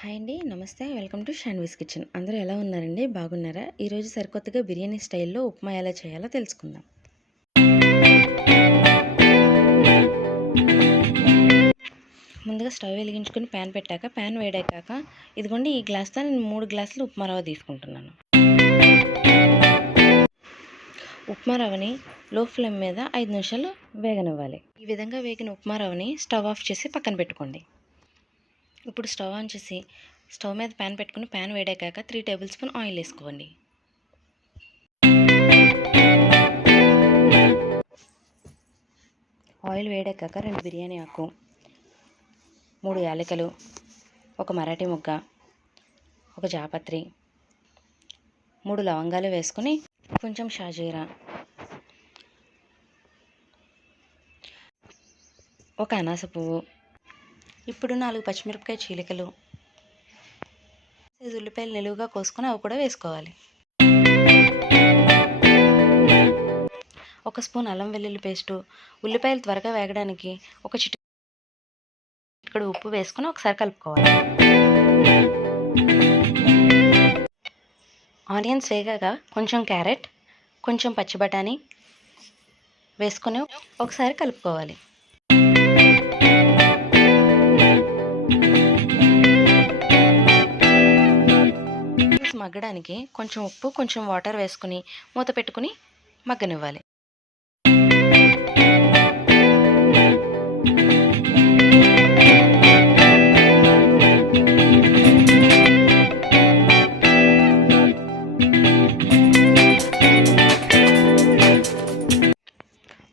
Hi అండి. నమస్తే. Welcome to Shanvi's kitchen. అందరూ ఎలా ఉన్నారండి? బాగున్నారా? ఈరోజు సరికొత్తగా బిర్యానీ స్టైల్లో ఉప్మా ఎలా చేయాలో తెలుసుకుందాం. ముందుగా స్టవ్ వెలిగించుకొని ప్యాన్ పెట్టాక ప్యాన్ వేడాక ఇదిగోండి ఈ గ్లాస్తో నేను మూడు గ్లాసులు ఉప్మా రవ్వ తీసుకుంటున్నాను. ఉప్మా రవ్వని లో ఫ్లేమ్ మీద ఐదు నిమిషాలు వేగనివ్వాలి. ఈ విధంగా వేగిన ఉప్మా రవ్వని స్టవ్ ఆఫ్ చేసి పక్కన పెట్టుకోండి. ఇప్పుడు స్టవ్ ఆన్ చేసి స్టవ్ మీద ప్యాన్ పెట్టుకుని ప్యాన్ వేడాక త్రీ టేబుల్ స్పూన్ ఆయిల్ వేసుకోండి. ఆయిల్ వేడాక రెండు బిర్యానీ ఆకు మూడు యాలకులు ఒక మరాఠీ ముగ్గ ఒక జాపత్రి మూడు లవంగాలు వేసుకొని కొంచెం షాజీరా ఒక అనాస పువ్వు ఇప్పుడు నాలుగు పచ్చిమిరపకాయ చీలికలు. సైజు ఉల్లిపాయలు నిలువుగా కోసుకొని అవి కూడా వేసుకోవాలి. ఒక స్పూన్ అల్లం వెల్లుల్లి పేస్టు. ఉల్లిపాయలు త్వరగా వేగడానికి ఒక చిటికడు ఉప్పు వేసుకొని ఒకసారి కలుపుకోవాలి. ఆనియన్స్ వేగాక కొంచెం క్యారెట్ కొంచెం పచ్చి బఠానీ వేసుకొని ఒకసారి కలుపుకోవాలి. మగ్గడానికి కొంచెం ఉప్పు కొంచెం వాటర్ వేసుకుని మూత పెట్టుకుని మగ్గనివ్వాలి.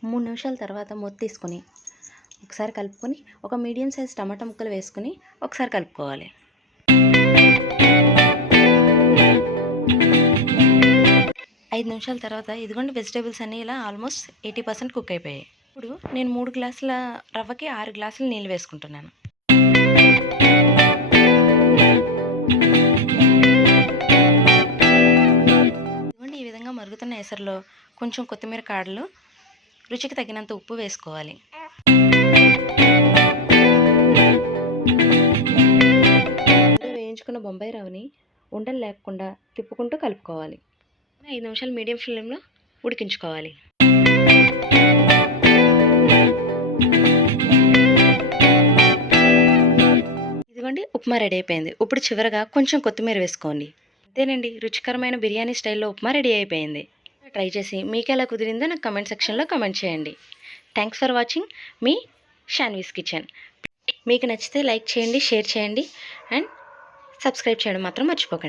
మూడు నిమిషాల తర్వాత మూత తీసుకొని ఒకసారి కలుపుకొని ఒక మీడియం సైజ్ టమాటా ముక్కలు వేసుకొని ఒకసారి కలుపుకోవాలి. ఐదు నిమిషాల తర్వాత ఇదిగోండి వెజిటేబుల్స్ అన్నీ ఇలా ఆల్మోస్ట్ ఎయిటీ పర్సెంట్ కుక్ అయిపోయాయి. ఇప్పుడు నేను మూడు గ్లాసుల రవ్వకి ఆరు గ్లాసులు నీళ్ళు వేసుకుంటున్నాను. ఇదిగోండి ఈ విధంగా మరుగుతున్న ఎసరులో కొంచెం కొత్తిమీర కాడలు రుచికి తగినంత ఉప్పు వేసుకోవాలి. వేయించుకున్న బొంబాయి రవ్వని ఉండలు లేకుండా తిప్పుకుంటూ కలుపుకోవాలి. ఐదు నిమిషాలు మీడియం ఫ్లేమ్లో ఉడికించుకోవాలి. ఇదిగోండి ఉప్మా రెడీ అయిపోయింది. ఇప్పుడు చివరగా కొంచెం కొత్తిమీర వేసుకోండి. అంతేనండి రుచికరమైన బిర్యానీ స్టైల్లో ఉప్మా రెడీ అయిపోయింది. ట్రై చేసి మీకు ఎలా కుదిరిందో నాకు కమెంట్ సెక్షన్లో కమెంట్ చేయండి. థ్యాంక్స్ ఫర్ వాచింగ్ మీ షాన్వీస్ కిచెన్. మీకు నచ్చితే లైక్ చేయండి షేర్ చేయండి అండ్ సబ్స్క్రైబ్ చేయడం మాత్రం మర్చిపోకండి.